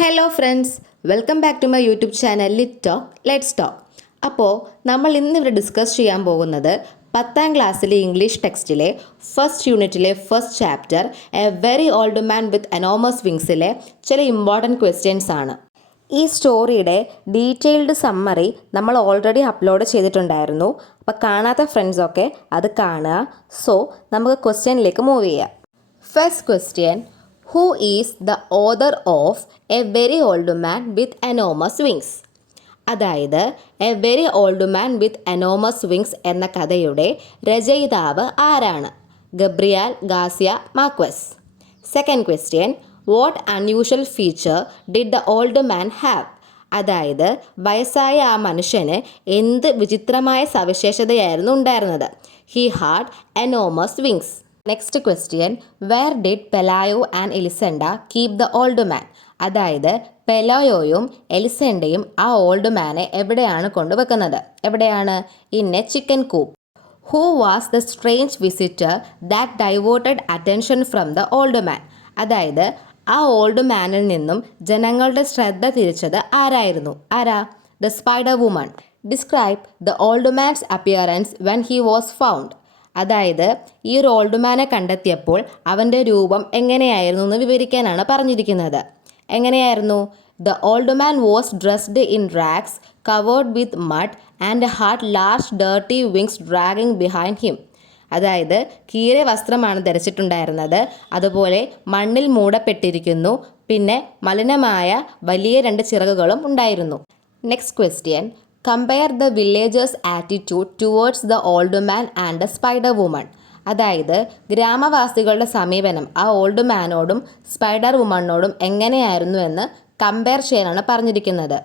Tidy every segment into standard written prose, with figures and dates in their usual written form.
Hello friends, welcome back to my YouTube channel Lit Talk let's talk. അപ്പോൾ നമ്മൾ ഇന്നിവിടെ discuss ചെയ്യാൻ പോകുന്നത് 10ാം ക്ലാസ്സിലെ ഇംഗ്ലീഷ് ടെക്സ്റ്റിലെ ഫസ്റ്റ് യൂണിറ്റിലെ first chapter a very old man with enormous വിങ്സിലെ ചില ഇമ്പോർട്ടൻറ്റ് ക്വസ്റ്റ്യൻസ് ആണ്. ഈ സ്റ്റോറിയുടെ ഡീറ്റെയിൽഡ് സമ്മറി നമ്മൾ ഓൾറെഡി അപ്ലോഡ് ചെയ്തിട്ടുണ്ടായിരുന്നു. അപ്പോൾ കാണാത്ത ഫ്രണ്ട്സൊക്കെ അത് കാണുക. സോ നമുക്ക് ക്വസ്റ്റ്യനിലേക്ക് മൂവ് ചെയ്യാം. First question: Who is the author of A Very Old Man with Enormous Wings? അതായത് a very old man with enormous wings എന്ന കഥയുടെ രചയിതാവ് ആരാണ്? Gabriel Garcia Marquez. Second question: what unusual feature did the old man have? അതായത് വയസ്സായ ആ മനുഷ്യന് എന്ത് വിചിത്രമായ സവിശേഷതയായിരുന്നു ഉണ്ടായിരുന്നത്? He had enormous wings. Next question: where did Pelayo and Elisenda keep the old man? അതായത് പെലായോയും എലിസെൻഡയും ആ ഓൾഡ് മാനെ എവിടെയാണ് കൊണ്ടുവെക്കുന്നത്? എവിടെയാണ്? In a chicken coop. Who was the strange visitor that diverted attention from the old man? അതായത് ആ ഓൾഡ് മാനിൽ നിന്നും ജനങ്ങളുടെ ശ്രദ്ധ തിരിച്ചത് ആരായിരുന്നു? ആരാ? The spider woman. Describe the old man's appearance when he was found. അതായത് ഈ ഒരു ഓൾഡ് മാനെ കണ്ടെത്തിയപ്പോൾ അവൻ്റെ രൂപം എങ്ങനെയായിരുന്നു എന്ന് വിവരിക്കാനാണ് പറഞ്ഞിരിക്കുന്നത്. എങ്ങനെയായിരുന്നു? The old man was dressed in rags covered with mud and had large dirty wings dragging behind him. അതായത് കീറിയ വസ്ത്രമാണ് ധരിച്ചിട്ടുണ്ടായിരുന്നത്, അതുപോലെ മണ്ണിൽ മൂടപ്പെട്ടിരിക്കുന്നു, പിന്നെ മലിനമായ വലിയ 2 ചിറകുകളും ഉണ്ടായിരുന്നു. Next question: compare the villagers attitude towards the old man and the spider woman. അതായത് ഗ്രാമവാസികളുടെ സമീപനം ആ ഓൾഡ് മാനോടും സ്പൈഡർ വുമണിനോടും എങ്ങനെയായിരുന്നു എന്ന് കമ്പയർ ചെയ്യാനാണ് പറഞ്ഞിരിക്കുന്നത്.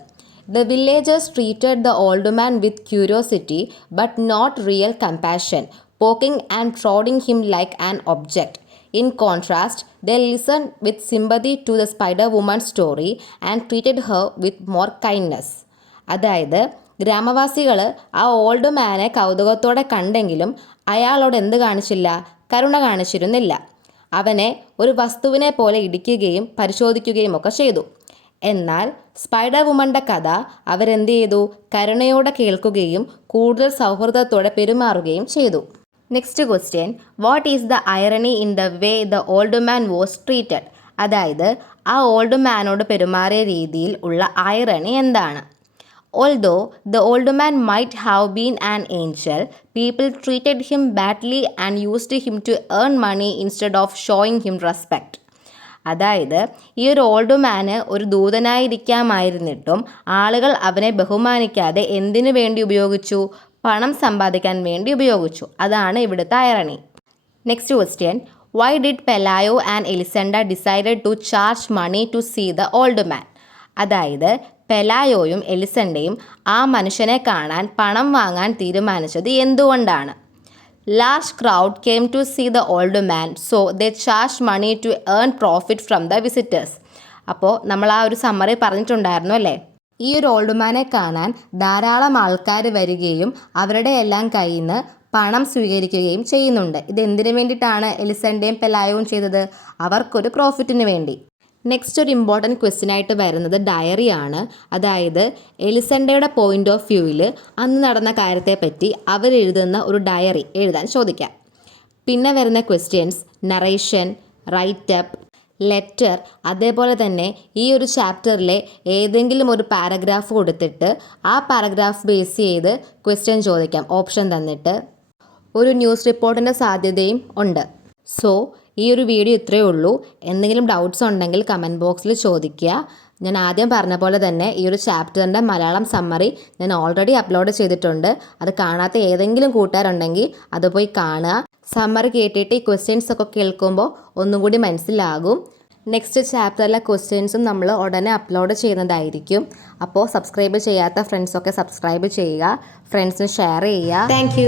The villagers treated the old man with curiosity but not real compassion, poking and prodding him like an object. In contrast, they listened with sympathy to the Spider Woman's story and treated her with more kindness. അതായത് ഗ്രാമവാസികൾ ആ old മാനെ കൗതുകത്തോടെ കണ്ടെങ്കിലും അയാളോട് എന്ത് കാണിച്ചില്ല? കരുണ കാണിച്ചിരുന്നില്ല. അവനെ ഒരു വസ്തുവിനെ പോലെ ഇടിക്കുകയും പരിശോധിക്കുകയും ഒക്കെ ചെയ്തു. എന്നാൽ സ്പൈഡർ വുമൻ്റെ കഥ അവരെന്ത് ചെയ്തു? കരുണയോടെ കേൾക്കുകയും കൂടുതൽ സൗഹൃദത്തോടെ പെരുമാറുകയും ചെയ്തു. Next question: what is the irony in the way the old man was treated? അതായത് ആ ഓൾഡ് മാനോട് പെരുമാറിയ രീതിയിൽ ഉള്ള ഐറണി എന്താണ്? Although the old man might have been an angel, people treated him badly and used him to earn money instead of showing him respect. അതായത് ഈ ഒരു old മാന് ഒരു ദൂതനായിരിക്കാമായിരുന്നിട്ടും ആളുകൾ അവനെ ബഹുമാനിക്കാതെ എന്തിനു വേണ്ടി ഉപയോഗിച്ചു? പണം സമ്പാദിക്കാൻ വേണ്ടി ഉപയോഗിച്ചു. അതാണ് ഇവിടുത്തെ irony. Next question: why did Pelayo and Elisenda decided to charge money to see the old man? അതായത് പെലായോയും എലിസെൻഡയും ആ മനുഷ്യനെ കാണാൻ പണം വാങ്ങാൻ തീരുമാനിച്ചത് എന്തുകൊണ്ടാണ്? Large crowd came to see the old man, so they charge money to earn profit from the visitors. അപ്പോൾ നമ്മൾ ആ ഒരു സമ്മറി പറഞ്ഞിട്ടുണ്ടായിരുന്നു അല്ലേ? ഈ ഒരു ഓൾഡ് മാനെ കാണാൻ ധാരാളം ആൾക്കാർ വരികയും അവരുടെ എല്ലാം കയ്യിൽ നിന്ന് പണം സ്വീകരിക്കുകയും ചെയ്യുന്നുണ്ട്. ഇത് എന്തിനു വേണ്ടിയിട്ടാണ് എലിസെൻഡയും പെലായോയും ചെയ്തത്? അവർക്കൊരു പ്രോഫിറ്റിന് വേണ്ടി. നെക്സ്റ്റ് ഒരു ഇമ്പോർട്ടൻറ്റ് ക്വസ്റ്റ്യൻ ആയിട്ട് വരുന്നത് ഡയറിയാണ്. അതായത് എലിസെൻഡയുടെ പോയിൻ്റ് ഓഫ് വ്യൂവിൽ അന്ന് നടന്ന കാര്യത്തെപ്പറ്റി അവരെഴുതുന്ന ഒരു ഡയറി എഴുതാൻ ചോദിക്കാം. പിന്നെ വരുന്ന ക്വസ്റ്റ്യൻസ് നറേഷൻ, റൈറ്റപ്പ്, ലെറ്റർ, അതേപോലെ തന്നെ ഈ ഒരു ചാപ്റ്ററിലെ ഏതെങ്കിലും ഒരു പാരഗ്രാഫ് കൊടുത്തിട്ട് ആ പാരഗ്രാഫ് ബേസ് ചെയ്ത് ക്വസ്റ്റ്യൻ ചോദിക്കാം, ഓപ്ഷൻ തന്നിട്ട്. ഒരു ന്യൂസ് റിപ്പോർട്ടിൻ്റെ സാധ്യതയും ഉണ്ട്. സോ ഈ ഒരു വീഡിയോ ഇത്രയേ ഉള്ളൂ. എന്തെങ്കിലും ഡൗട്ട്സ് ഉണ്ടെങ്കിൽ കമൻറ്റ് ബോക്സിൽ ചോദിക്കുക. ഞാൻ ആദ്യം പറഞ്ഞ പോലെ തന്നെ ഈ ഒരു ചാപ്റ്ററിൻ്റെ മലയാളം സമ്മറി ഞാൻ ഓൾറെഡി അപ്ലോഡ് ചെയ്തിട്ടുണ്ട്. അത് കാണാത്ത ഏതെങ്കിലും കൂട്ടുകാരുണ്ടെങ്കിൽ അത് പോയി കാണുക. സമ്മറി കേട്ടിട്ട് ഈ ക്വസ്റ്റ്യൻസ് ഒക്കെ കേൾക്കുമ്പോൾ ഒന്നുകൂടി മനസ്സിലാകും. നെക്സ്റ്റ് ചാപ്റ്ററിലെ ക്വസ്റ്റ്യൻസും നമ്മൾ ഉടനെ അപ്ലോഡ് ചെയ്യുന്നതായിരിക്കും. അപ്പോൾ സബ്സ്ക്രൈബ് ചെയ്യാത്ത ഫ്രണ്ട്സൊക്കെ സബ്സ്ക്രൈബ് ചെയ്യുക, ഫ്രണ്ട്സിന് ഷെയർ ചെയ്യുക. താങ്ക്